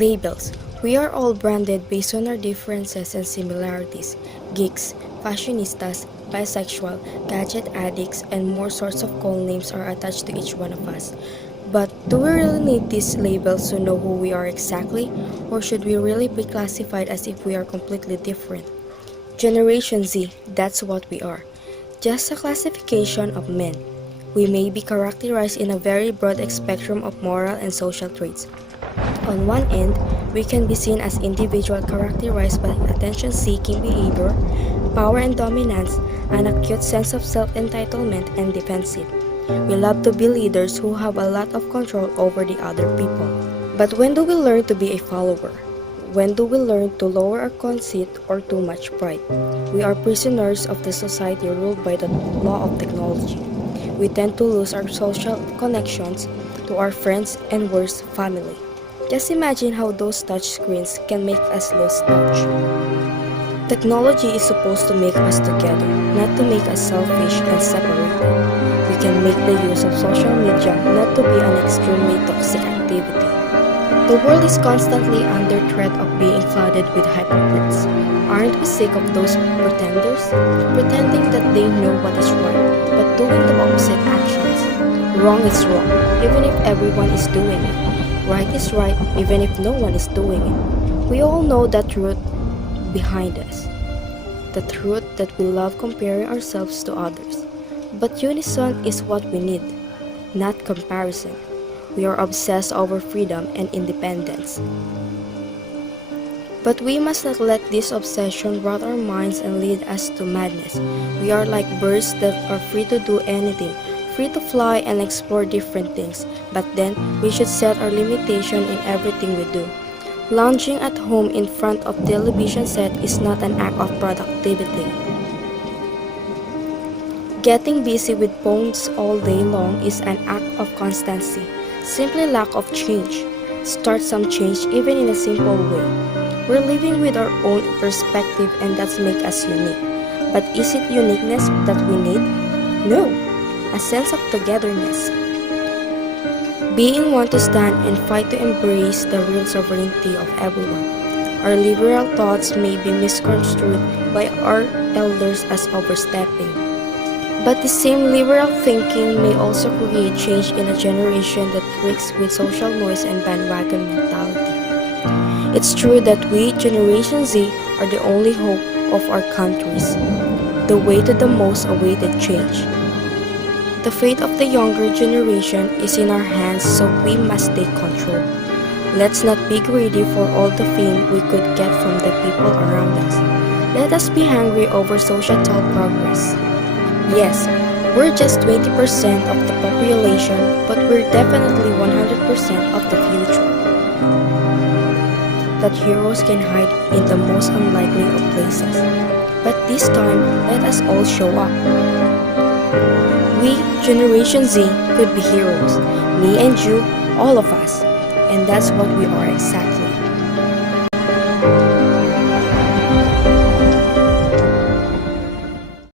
Labels. We are all branded based on our differences and similarities. Geeks, fashionistas, bisexual, gadget addicts, and more sorts of cool names are attached to each one of us. But do we really need these labels to know who we are exactly? Or should we really be classified as if we are completely different? Generation Z, that's what we are. Just a classification of men. We may be characterized in a very broad spectrum of moral and social traits. On one end, we can be seen as individuals characterized by attention-seeking behavior, power and dominance, an acute sense of self-entitlement and defensive. We love to be leaders who have a lot of control over the other people. But when do we learn to be a follower? When do we learn to lower our conceit or too much pride? We are prisoners of the society ruled by the law of technology. We tend to lose our social connections to our friends and worse, family. Just imagine how those touch screens can make us lose touch. Technology is supposed to make us together, not to make us selfish and separated. We can make the use of social media not to be an extremely toxic activity. The world is constantly under threat of being flooded with hypocrites. Aren't we sick of those pretenders? Pretending that they know what is right, but doing the opposite actions. Wrong is wrong, even if everyone is doing it. Right is right, even if no one is doing it. We all know the truth behind us. The truth that we love comparing ourselves to others. But unison is what we need, not comparison. We are obsessed over freedom and independence. But we must not let this obsession rot our minds and lead us to madness. We are like birds that are free to do anything, free to fly and explore different things, but then we should set our limitation in everything we do. Lounging at home in front of television set is not an act of productivity. Getting busy with phones all day long is an act of constancy, simply lack of change. Start some change even in a simple way. We're living with our own perspective and that's make us unique. But is it uniqueness that we need? No. A sense of togetherness. Being one to stand and fight to embrace the real sovereignty of everyone. Our liberal thoughts may be misconstrued by our elders as overstepping. But the same liberal thinking may also create change in a generation that reeks with social noise and bandwagon mentality. It's true that we, Generation Z, are the only hope of our countries, the way to the most awaited change. The fate of the younger generation is in our hands, so we must take control. Let's not be greedy for all the fame we could get from the people around us. Let us be hungry over societal progress. Yes, we're just 20% of the population, but we're definitely 100% of the future. That heroes can hide in the most unlikely of places. But this time, let us all show up. We, Generation Z, could be heroes. Me and you, all of us. And that's what we are exactly.